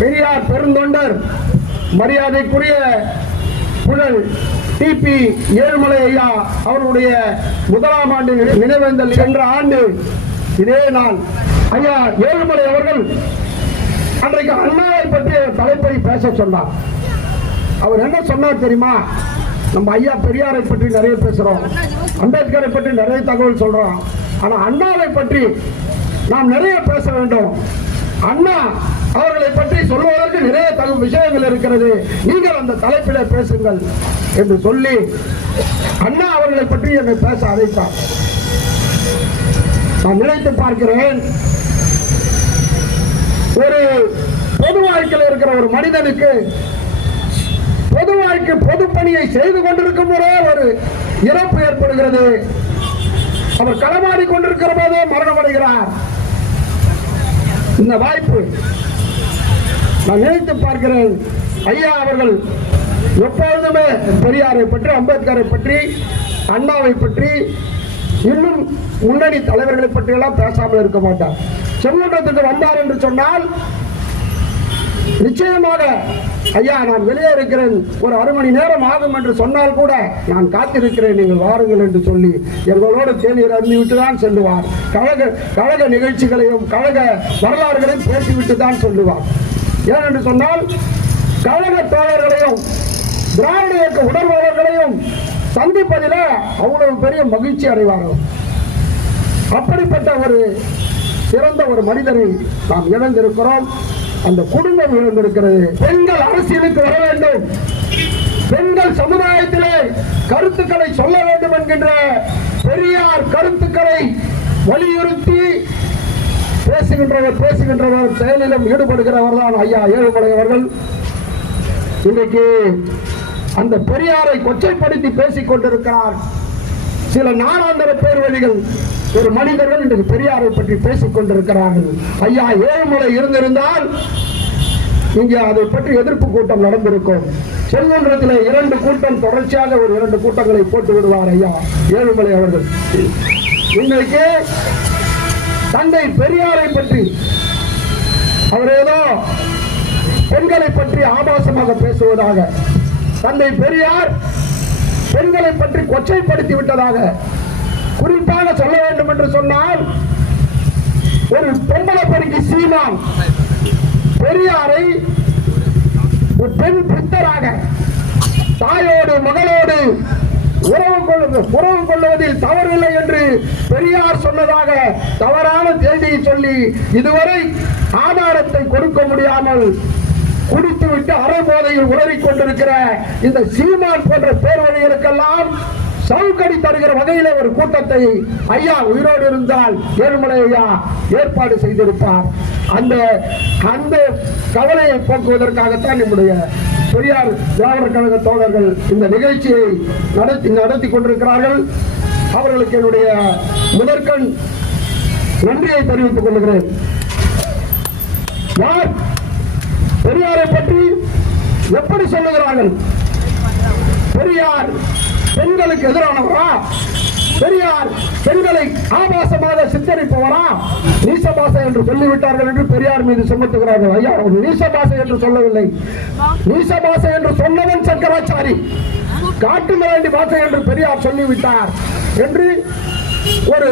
பெரியார் பெருந்தொண்டர் மரியாதைக்குரிய புழல் டிபி ஏழுமலை ஐயா அவருடைய முதலாம் ஆண்டு நினைவேந்தல் என்ற ஆண்டு இதே நாள். ஐயா ஏழுமலை அவர்கள் அன்றைக்கு அண்ணாவை பற்றிய தலைப்பை பேச சொன்னார். அவர் என்ன சொன்னார் தெரியுமா? நம்ம ஐயா பெரியாரை பற்றி நிறைய பேசுறோம். அம்பேத்கரை பற்றி நிறைய தகவல் சொல்றோம். ஆனா அண்ணாவை பற்றி நாம் நிறைய பேச வேண்டும். அண்ணா அவர்களை பற்றி சொல்வதற்கு நிறைய தகவல் விஷயங்கள் இருக்கிறது. நீங்கள் அந்த தலைப்பிலே பேசுங்கள் என்று சொல்லி அண்ணா அவர்களை பற்றி என்னை பேச அழைத்தார். நான் நினைத்து பார்க்கிறேன் ஒரு பொது வாழ்க்கையில் இருக்கிற ஒரு மனிதனுக்கு பொது வாழ்க்கை பொது பணியை செய்து கொண்டிருக்கும் போதே ஒரு இறப்பு ஏற்படுகிறது. அவர் களமாடி கொண்டிருக்கிற போதே மரணமடைகிறார். இந்த வாய்ப்பு நான் நினைத்து பார்க்கிறேன் ஐயா அவர்கள் எப்பொழுதுமே பெரியாரை பற்றி அம்பேத்கரை பற்றி அண்ணாவை பற்றி இன்னும் முன்னணி தலைவர்களை பற்றி எல்லாம் பேசாமல் இருக்க மாட்டார். செங்குன்றத்துக்கு வந்தார் என்று சொன்னால் நிச்சயமாக ஐயா நான் வெளியே இருக்கிறேன். ஒரு அரை மணி நேரம் ஆகும் என்று சொன்னால் கூட நான் காத்திருக்கிறேன். நீங்கள் வாருங்கள் என்று சொல்லி எங்களோடு தேநீர் அருந்திவிட்டு தான் செல்லுவார். கழக கழக நிகழ்ச்சிகளையும் கழக வரலாறுகளையும் பேசிவிட்டு தான் சொல்லுவார். ஏனென்று சொன்னால் கழக தோழர்களையும் திராவிட இயக்க உணர்வாளர்களையும் சந்திப்பதில் அவ்வளவு பெரிய மகிழ்ச்சி அடைவார்கள். அப்படிப்பட்ட ஒரு சிறந்த ஒரு மனிதரை நாம் இழந்திருக்கிறோம் அந்த குடும்பம் இழந்திருக்கிறது பெண்கள் அரசியலுக்கு வர வேண்டும். பெண்கள் சமுதாயத்திலே கருத்துக்களை சொல்ல வேண்டும் என்கின்ற பெரியார் கருத்துக்களை வலியுறுத்தி பேசுகின்றவர் பேசுகின்றவர் செயலிலும் ஈடுபடுகிறவர் தான் ஐயா ஏழுமலை அவர்கள். இன்றைக்கு அந்த பெரியாரை கொச்சைப்படுத்தி பேசிக் கொண்டிருக்கிறார். சில நாளாந்தர பேர்வழிகள் ஒரு மனிதர்கள் இன்றைக்கு பெரியாரை பற்றி பேசிக் கொண்டிருக்கிறார்கள். ஐயா ஏழுமலை இருந்திருந்தால் இங்கே அதை பற்றி எதிர்ப்பு கூட்டம் நடந்திருக்கும். செல்வன்றத்தில் இரண்டு கூட்டம் தொடர்ச்சியாக ஒரு இரண்டு கூட்டங்களை போட்டு விடுவார் ஐயா ஏழுமலை அவர்கள். இன்றைக்கு தந்தை பெரியாரை பற்றி அவர் ஏதோ பெண்களை பற்றி ஆபாசமாக பேசுவதாக தந்தை பெரியார் பெண்களை பற்றி கொச்சைப்படுத்தி விட்டதாக குறிப்பாக சொல்ல வேண்டும் என்று சொன்னால் ஒரு பொம்பளை பெருக்கி சீமான் பெரியாரை ஒரு பெண் பித்தராக தாயோடு மகளோடு உறவு உறவு கொள்வதில் தவறில்லை என்று பெரியார் சொன்னதாக தவறான செய்தியை சொல்லி இதுவரை ஆதாரத்தை கொடுக்க முடியாமல் குடித்துவிட்டு அரை போதையில் உளறிக் கொண்டிருக்கிற இந்த சீமான் போன்ற பேர்வழிகளுக்கெல்லாம் சவுக்கடி தருகிற வகையில் ஒரு கூட்டத்தை ஐயா உயிரோடு இருந்தால் ஏழுமலை ஐயா ஏற்பாடு செய்திருப்பார். அந்த அந்த கவலையை போக்குவதற்காகத்தான் நம்முடைய பெரியார் திராவிடர் கழக தோழர்கள் இந்த நிகழ்ச்சியை நடத்தி நடத்தி கொண்டிருக்கிறார்கள். அவர்களுக்கு என்னுடைய முதற்கண் நன்றியை தெரிவித்துக் கொள்கிறேன். யார் பெரியாரை பற்றி எப்படி சொல்லுகிறார்கள்? பெரியார் பெண்களுக்கு எதிரானவரா? பெரியார் பெண்களை ஆபாசமாக சித்தரிப்பவரா? நீசபாசை என்று சொல்லிவிட்டார்கள் என்று பெரியார் மீது சுமத்துகிறார்கள். ஐயா ஒரு நீசபாசை என்று சொல்லவில்லை. நீசபாசை என்று சொன்னவன் சங்கராச்சாரி. காட்டு மிராண்டி பாசை என்று பெரியார் சொல்லிவிட்டார் என்று ஒரு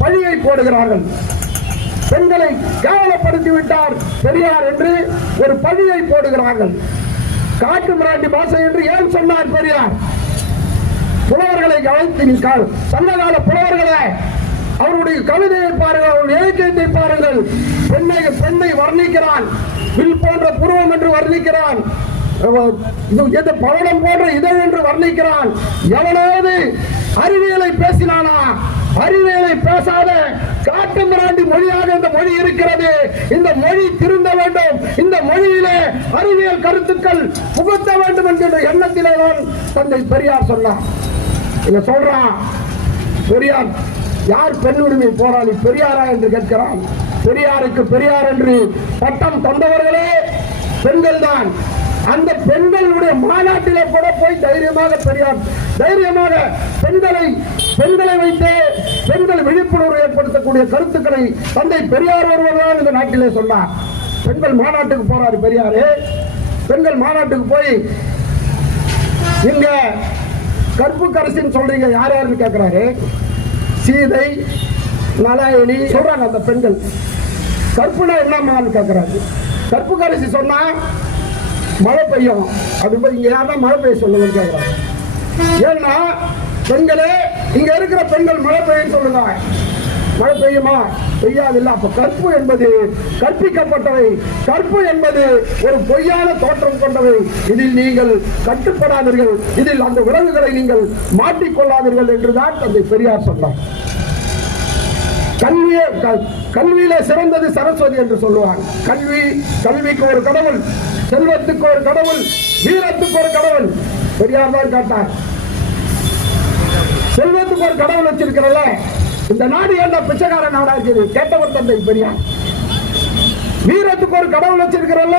பழியை போடுகிறார்கள். பெண்களை கேவலப்படுத்தி விட்டார் பெரியார் என்று ஒரு பழியை போடுகிறார்கள். காட்டு மிராண்டி பாஷை என்று ஏன் சொன்னார் பெரியார்? புலவர்களை கவனித்து சங்ககால புலவர்களை அவருடைய கவிதையை பாருங்கள் அவருடைய இலக்கியத்தை பாருங்கள். பெண்ணை பெண்ணை வர்ணிக்கிறான். வில் போன்ற புருவம் என்று வர்ணிக்கிறான். பவனம் போன்ற இதழ் என்று வர்ணிக்கிறான். எவனாவது அறிவியலை பேசினானா? அறிவியலை பேசாத காட்டு மிராண்டி மொழியாக இந்த மொழி இருக்கிறது. இந்த மொழி திருந்த வேண்டும். இந்த மொழியிலே அறிவியல் கருத்துக்கள் புகுத்த வேண்டும் என்கின்ற எண்ணத்திலே தான் தந்தை பெரியார் சொன்னார். இங்க சொல்றான் பெரியார் யார் பெண் உரிமை போராளி? பெரியாரா என்று கேட்கிறான். பெரியாருக்கு பெரியார் என்று பட்டம் தந்தவர்களே பெண்கள் தான் அந்த பெண்களுடைய மாநாட்டிலே கூட போய் தைரியமாக பெரியார் தைரியமாக பெண்களை பெண்களை வைத்தே பெண்கள் விழிப்புணர்வு ஏற்படுத்தக்கூடிய கருத்துக்களை தந்தை பெரியார் ஒருவர்தான் இந்த நாட்டிலே சொன்னார். பெண்கள் மாநாட்டுக்கு போறாரு பெரியாரு. பெண்கள் மாநாட்டுக்கு போய் இங்க கற்பு கரசின்னு சொல்றீங்க யார் யாருன்னு கேட்கிறாரு சீதை நலாயணி சொல்றாங்க அந்த பெண்கள். கற்புனா என்னம்மான்னு கேட்கிறாரு கற்பு கரசி சொன்னா மழை பெய்யும். அது போய் இங்க யாருன்னா மழை பெய்ய சொல்லுங்கன்னு கேட்கிறாங்க ஏன்னா பெண்களே இங்க இருக்கிற பெண்கள் மழை பெய்யும் சொல்லுங்க. மழை பெய்யுமா பெய்யாதில்ல அப்ப கற்பு என்பது கற்பிக்கப்பட்டவை. கற்பு என்பது ஒரு பொய்யான தோற்றம் கொண்டவை. இதில் நீங்கள் கட்டுப்படாதீர்கள். இதில் அந்த உறவுகளை நீங்கள் மாட்டிக்கொள்ளாதீர்கள் என்றுதான் தந்தை பெரியார் சொன்னார். கல்வியே க- கல்வியில சிறந்தது சரஸ்வதி என்று சொல்லுவாங்க. கல்வி கல்விக்கு ஒரு கடவுள் செல்வத்துக்கு ஒரு கடவுள் வீரத்துக்கு ஒரு கடவுள். பெரியார் தான் கேட்டார். செல்வத்துக்கு ஒரு கடவுள் வச்சிருக்கிறல்ல. இந்த நாடு என்ன பிச்சைக்கார நாடா இருக்குது? கேட்டவர் தந்தை பெரியார் வீரத்துக்கு ஒரு கடவுள் வச்சிருக்கிறல்ல?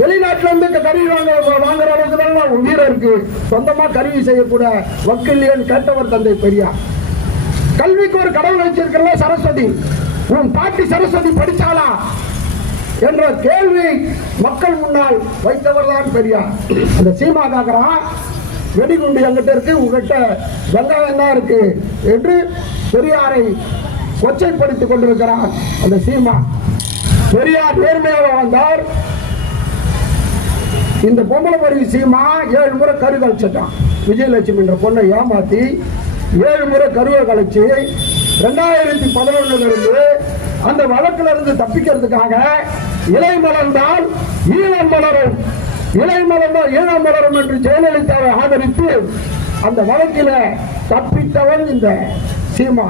வெளிநாட்டுல இருந்து இந்த கருவி வாங்க வாங்குற அளவுக்கு வீரம் இருக்கு. சொந்தமா கருவி செய்யக்கூட வக்கில்லியன் கேட்டவர் தந்தை பெரியார் கல்விக்கு ஒரு கடவுள் வச்சிருக்கிறல்ல சரஸ்வதி? உன் பாட்டி சரஸ்வதி படிச்சாலா என்ற கேள்வி மக்கள் முன்னால் வைத்தவர் தான் பெரியார் அந்த சீமா காக்கிறான் வெடிகுண்டு எங்கிட்ட இருக்கு உங்ககிட்ட வெங்காயம் தான் இருக்கு என்று பெரியாரை கொச்சைப்படுத்திக் கொண்டிருக்கிறான் அந்த சீமா. பெரியார் நேர்மையாக வந்தார். இந்த பொம்பளை பொறுவி சீமா ஏழு முறை கரு கழிச்சிட்டான். விஜயலட்சுமி என்ற பொண்ணை ஏமாத்தி ஏழு முறை கருவை கழிச்சு ரெண்டாயிரத்தி பதினொன்னுல இருந்து அந்த வழக்குல இருந்து தப்பிக்கிறதுக்காக இலை மலர்ந்தால் ஈழம் மலரும். இலை மலர்ந்தால் ஈழம் மலரும் என்று ஜெயலலிதாவை ஆதரித்து அந்த வழக்கில தப்பித்தவன் இந்த சீமா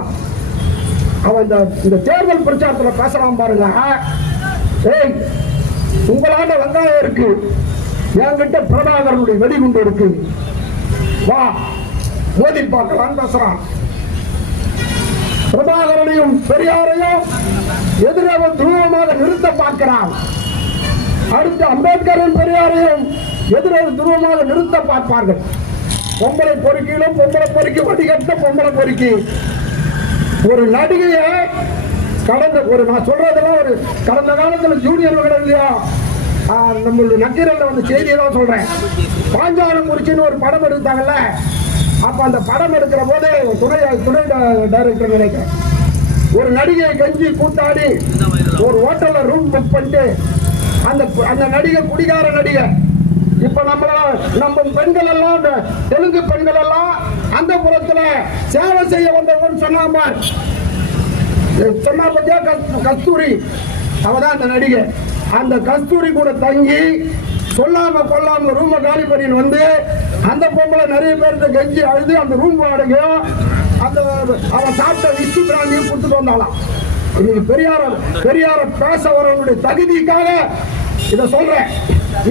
அவன் இந்த இந்த தேர்தல் பிரச்சாரத்தில் பேசலாம் பாருங்க. ஏய் உங்களாண்ட வெங்காயம் இருக்கு. என்கிட்ட பிரபாகரனுடைய வெடிகுண்டு இருக்கு. வா மோதி பார்க்கலாம் பேசுறான். பிரபாகரனையும் பெரியாரையும் எதிராக துருவமாக நிறுத்த பார்க்கிறான். அடுத்து அம்பேத்கரின் பெரியாரையும் எதிரே துருவமாக நிறுத்த பார்ப்பார்கள். பொம்பளை பொறுக்கிலும் பொம்பளை பொறுக்கி வடிகட்ட பொம்பளை பொறுக்கி. ஒரு நடிகையை கடந்த ஒரு நான் சொல்றதெல்லாம் ஒரு கடந்த காலத்துல ஜூனியர் மகன் இல்லையா? நம்மளுடைய நக்கீரல்ல வந்து செய்தியை தான் சொல்றேன். பாஞ்சாலம் குறிச்சின்னு ஒரு படம் எடுத்தாங்கல்ல? அப்ப அந்த படம் எடுக்கிற போது துணை துணை டைரக்டர் நினைக்கிறேன். ஒரு நடிகையை கஞ்சி கூட்டாடி ஒரு ஹோட்டல்ல ரூம் புக் பண்ணிட்டு அந்த அந்த நடிகை குடிகார நடிகை. இப்ப நம்மள நம்ம பெண்கள் எல்லாம் இந்த தெலுங்கு பெண்கள் எல்லாம் அந்த புறத்துல சேவை செய்ய வந்தவன் சொன்னாம சொன்னா பத்தியா கஸ்- கஸ்தூரி. அவதான் அந்த நடிகை. அந்த கஸ்தூரி கூட தங்கி சொல்லாம கொல்லாம ரூம காலி பண்ணின்னு வந்து அந்த பொம்பளை நிறைய பேர்த்த கெஞ்சி அழுது அந்த ரூம் வாடகையும் அந்த அவன் சாப்பிட்ட விஸ்து பிராந்தியும் கொடுத்துட்டு வந்தாலாம் இன்னைக்கு பெரியார பெரியார பேச வரவங்களுடைய தகுதிக்காக இதை சொல்றேன்.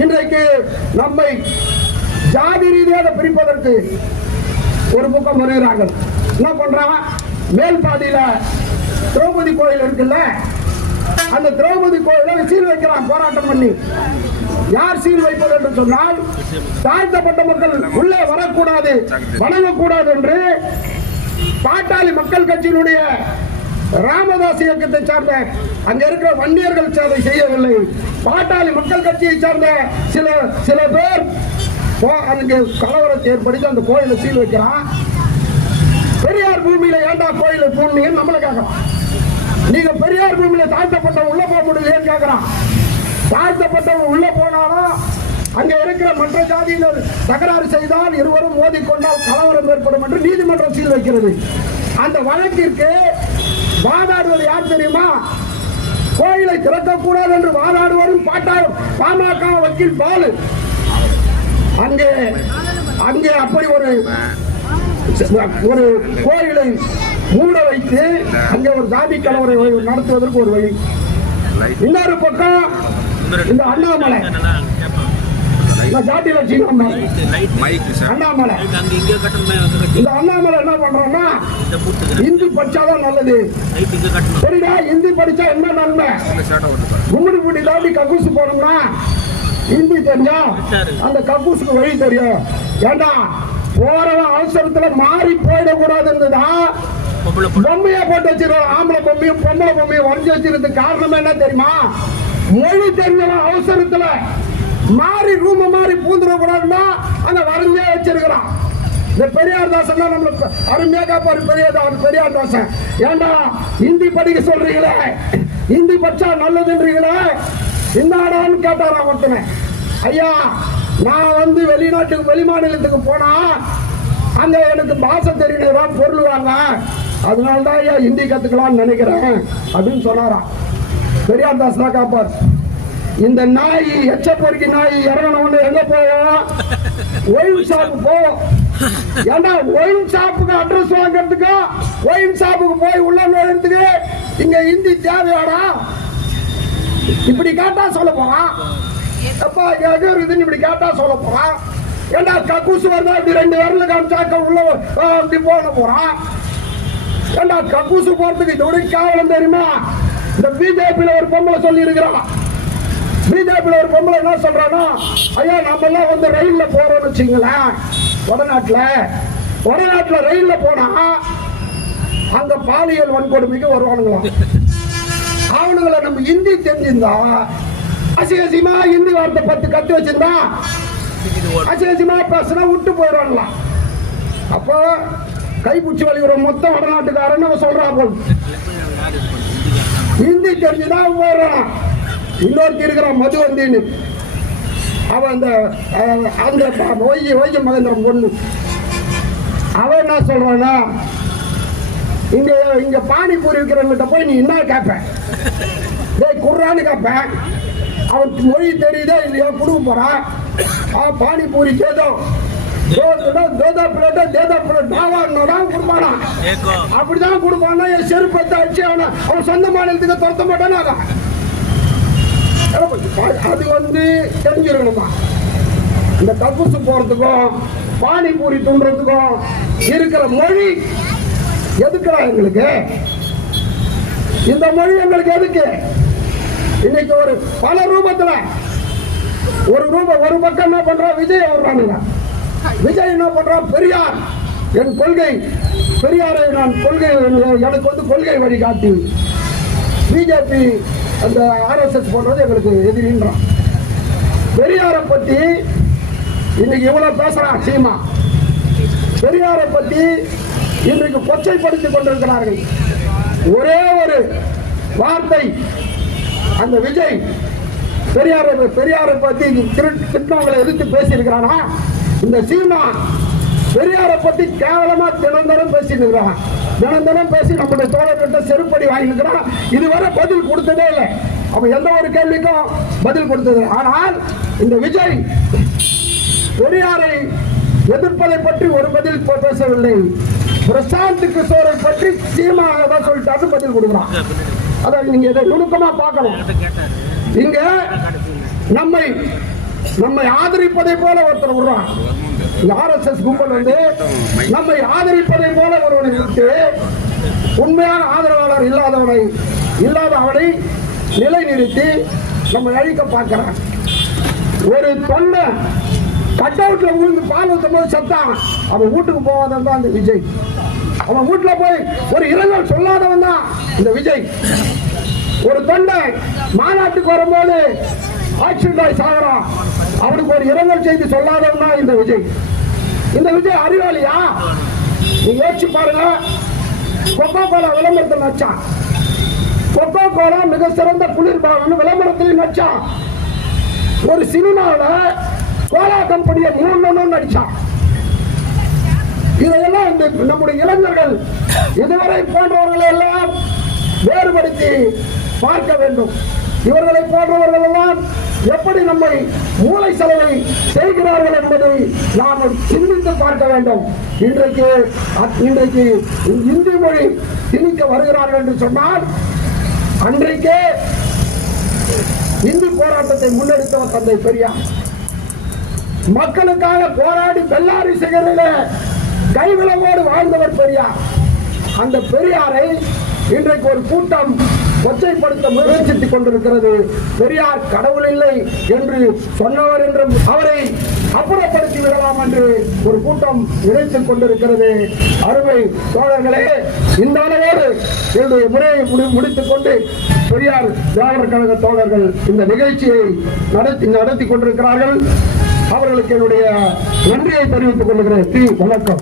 இன்றைக்கு நம்மை ஜாதி ரீதியாக பிரிப்பதற்கு ஒரு பக்கம் வருகிறார்கள். என்ன பண்றான் மேல்பாடியில திரௌபதி கோயில் இருக்குல்ல? அந்த திரௌபதி கோயில சீல் வைக்கிறான் போராட்டம் பண்ணி. யார் சீல் வைப்பது என்று சொன்னால் தாழ்த்தப்பட்ட மக்கள் உள்ளே வரக்கூடாது வணங்கக்கூடாது என்று பாட்டாளி மக்கள் கட்சியினுடைய ராமதாஸ் இயக்கத்தை சார்ந்த அங்க இருக்கிற வன்னியர்கள் சேவை செய்யவில்லை. பாட்டாளி மக்கள் கட்சியை சார்ந்த சில சில பேர் அங்கே கலவரத்தை ஏற்படுத்தி அந்த கோயிலை சீல் வைக்கிறான். பெரியார் பூமியில ஏன்டா கோயில போனீங்கன்னு நம்மள கேட்கலாம் நீங்க பெரியார் பூமியில தாழ்த்தப்பட்ட உள்ள போக முடியலையேன்னு கேட்கறான். தாழ்த்தப்பட்டவன் உள்ள போனாலும் அங்க இருக்கிற மற்ற ஜாதியினர் தகராறு செய்தால் இருவரும் மோதிக்கொண்டால் கலவரம் ஏற்படும் என்று நீதிமன்றம் சீல் வைக்கிறது. அந்த வழக்கிற்கு வாதாடுவது யார் தெரியுமா? கோயிலை திறக்கக்கூடாது என்று வாதாடுவதும் பாட்டா பாமக வக்கீல் பாலு. அங்கே அங்கே அப்படி ஒரு ஒரு கோயிலை மூட வைத்து அங்கே ஒரு ஜாதி கலவரை நடத்துவதற்கு ஒரு வழி. இன்னொரு பக்கம் இந்த அண்ணாமலை. Mic sir Annamalai. இந்த அண்ணாமலை என்ன பண்றான்னா இந்த இந்தி படிச்சாதான் நல்லது. சரிடா இந்தி படிச்சா என்ன நன்மை? ஷார்ட் வருது பாரு கும்மிடி பிடி தாண்டி கக்கூசு போனோம்னா ஹிந்தி தெரிஞ்சா அந்த கக்கூசுக்கு வழி தெரியும். ஏண்டா போறவன் அவசரத்துல மாறி பொண்ணு. பொம்மையை போட்டு வச்சிருக்கோம் ஆம்பளை பொம்மையும் பொம்பளை பொம்மையும் வரைஞ்சி வச்சிருக்கிறதுக்கு காரணம் என்ன தெரியுமா? மொழி தெரிஞ்சவன் அவசரத்துல மாறி ரூம மாறி பூந்துட கூடாதுன்னா அந்த வறுமையா வச்சிருக்கிறான். இந்த பெரியார் தாசன் தான் நம்மளுக்கு அருமையா காப்பாரு பெரியார் பெரியார் தாசன். ஏண்டா ஹிந்தி படிக்க சொல்றீங்களே? ஹிந்தி படிச்சா நல்லதுன்றீங்களே? என்னடான்னு கேட்டாராம் ஒருத்தனை. ஐயா நான் வந்து வெளிநாட்டுக்கு வெளிமாநிலத்துக்கு போனா அங்க எனக்கு பாஷை தெரியணும் பொருள் வாங்க. அதனால தான் ஐயா ஹிந்தி கத்துக்கலாம்னு நினைக்கிறேன் அப்படின்னு சொன்னாராம் பெரியார் தாஸ் தான் காப்பார். இந்த நாய் எச்ச பொறுக்கி நாய் இறங்கணும்னு எங்க போவோம் ஒயின் ஷாப்பு போவோம் ஏன்னா ஒயின் ஷாப்புக்கு அட்ரஸ் வாங்குறதுக்கு? ஒயின் ஷாப்புக்கு போய் உள்ள நுழைறதுக்கு இங்க ஹிந்தி தேவையாடா? இப்படி கேட்டா சொல்ல போறான். அப்பா இருக்குதுன்னு இப்படி கேட்டா சொல்ல போறான். ஏண்டா கக்கூசு வந்தா இப்படி ரெண்டு விரல காமிச்சாக்க உள்ள ஆ, அப்படி போன போறான். ஏண்டா கக்கூசு போறதுக்கு இது ஒரு கேவலம் தெரியுமா? இந்த பிஜேபியில ஒரு பொம்பளை சொல்லி இருக்கிறான் பிஜேபியில ஒரு பொம்பளை என்ன சொல்றானா ஐயா நம்ம எல்லாம் வந்து ரயில்ல போறோம்னு வச்சுங்களேன் வடநாட்டுல வடநாட்டுல ரயில்ல போனா அங்க பாலியல் வன்கொடுமைக்கு வருவானுங்களாம். அவனுங்களை நம்ம ஹிந்தி தெரிஞ்சிருந்தா அசிகசியமா இந்தி வார்த்தை பத்து கத்து வச்சிருந்தா அசிகசியமா பேசுனா விட்டு போயிடுவாங்களாம் அப்போ கைப்பூச்சி வலிக்கிற மொத்தம் வடநாட்டுக்காரன்னு அவன் சொல்றான் போல். தெரிஞ்சுதான் போயிடுறான் இன்னொருத்தி இருக்கிறான் மதுவந்தின்னு. அவன் அந்த அந்த ஒய்ய ஒய்ய மகேந்திரம் பொண்ணு. அவன் என்ன சொல்றான்னா இங்க இங்க பானிபூரி விற்கிறவங்கிட்ட போய் நீ என்ன கேட்ப டேய் குர்ரான்னு கேட்பேன் அவனுக்கு மொழி தெரியுதா இல்லையா? கொடுக்க போறான் ஆ பானிபூரி தேதோ தோதா பிளேட்டா தேதா பிளேட். நாவாடினா கொடுப்பானா? அப்படிதான் கொடுப்பானா? என் செருப்பத்தை அடிச்சு அவனை அவன் சொந்த மாநிலத்துக்கு துரத்த மாட்டானா? அவன். அது வந்து தெரிஞ்சிருக்கணுமா இந்த தப்புசு போறதுக்கும் பானிபூரி துண்டுறதுக்கும் இருக்கிற மொழி எதுக்குடா எங்களுக்கு? இந்த மொழி எங்களுக்கு எதுக்கு? இன்னைக்கு ஒரு பல ரூபத்துல ஒரு ரூப ஒரு பக்கம் என்ன பண்றா? விஜய் வர்றானுங்க விஜய் என்ன பண்றா? பெரியார். என் கொள்கை பெரியாரை நான் கொள்கை எனக்கு வந்து கொள்கை வழிகாட்டி பிஜேபி அந்த ஆர்எஸ்எஸ் போன்றது எங்களுக்கு எதிரின்றான். பெரியாரை பற்றி இன்னைக்கு இவ்வளோ பேசுகிறான் சீமா. பெரியாரை பற்றி இன்றைக்கு கொச்சைப்படுத்திக் கொண்டிருக்கிறார்கள். ஒரே ஒரு வார்த்தை அந்த விஜய். பெரியாரை பெரியாரை பற்றி திரு- எதிர்த்து பேசியிருக்கிறானா? இந்த சீமா பெரியாரை பற்றி கேவலமாக தினம் பேசிட்டு இருக்கிறான். தினம் தினம் பேசி நம்முடைய தோழர்கிட்ட செருப்படி வாங்கியிருக்கிறான் இதுவரை பதில் கொடுத்ததே இல்லை. அவன் எந்த ஒரு கேள்விக்கும் பதில் கொடுத்தது. ஆனால் இந்த விஜய் பெரியாரை எதிர்ப்பதை பற்றி ஒரு பதில் பேசவில்லை. பிரசாந்த் கிஷோரை பற்றி சீமா தான் சொல்லிட்டாரு பதில் கொடுக்குறான். அதை நீங்க இதை நுணுக்கமா பார்க்கணும். இங்க நம்மை நம்மை ஆதரிப்பதை போல ஒருத்தர் விடுறான் ஆர்எஸ்எஸ் கும்பல் வந்து நம்மை ஆதரிப்பதை போல ஒருவனை விட்டு உண்மையான ஆதரவாளர் இல்லாதவனை இல்லாத அவனை நிலைநிறுத்தி நம்ம அழிக்க பார்க்கிறான் ஒரு தொண்டை கட் அவுட்ல விழுந்து பால் ஊற்றும் போது செத்தான் அவன் வீட்டுக்கு போவாதான் தான் அந்த விஜய். அவன் வீட்டுல போய் ஒரு இரங்கல் சொல்லாதவன் தான் இந்த விஜய். ஒரு தொண்டை மாநாட்டுக்கு வரும்போது ஆக்சிடென்ட் சாகரா. அவனுக்கு ஒரு இரங்கல் செய்தி சொல்லாதவன் இந்த விஜய். இந்த விஜய் அறிவாளியா? நீ யோசிச்சு பாருங்க. கொக்கோ கோலா விளம்பரத்தில் நச்சான் கொக்கோ கோலா மிக சிறந்த குளிர்பானம் விளம்பரத்தில் நச்சான் ஒரு சினிமாவில் கோலா கம்பெனியை மூணு நடிச்சான். இதையெல்லாம் இந்த நம்முடைய இளைஞர்கள் இதுவரை போன்றவர்களை எல்லாம் வேறுபடுத்தி பார்க்க வேண்டும். இவர்களை போன்றவர்கள் எல்லாம் எப்படி நம்மை மூளை செலவை செய்கிறார்கள் என்பதை நாம் சிந்தித்து பார்க்க வேண்டும். இன்றைக்கு இன்றைக்கு இந்தி மொழி திணிக்க வருகிறார்கள் என்று சொன்னால் அன்றைக்கே இந்தி போராட்டத்தை முன்னெடுத்தவர் தந்தை பெரியார். மக்களுக்காக போராடி பெல்லாரி சிகரில கைவிளவோடு வாழ்ந்தவர் பெரியார். அந்த பெரியாரை இன்றைக்கு ஒரு கூட்டம் கொச்சைப்படுத்த முயற்சித்துக் கொண்டிருக்கிறது. பெரியார் கடவுள் இல்லை என்று சொன்னவர் என்றும் அவரை அப்புறப்படுத்தி விடலாம் என்று ஒரு கூட்டம் நினைத்துக் கொண்டிருக்கிறது. அருமை தோழர்களே இந்த அளவோடு என்னுடைய முறையை முடி- முடித்துக் கொண்டு பெரியார் திராவிடர் கழக தோழர்கள் இந்த நிகழ்ச்சியை நடத்தி நடத்தி கொண்டிருக்கிறார்கள். அவர்களுக்கு என்னுடைய நன்றியை தெரிவித்துக் கொள்கிறேன். டி வணக்கம்.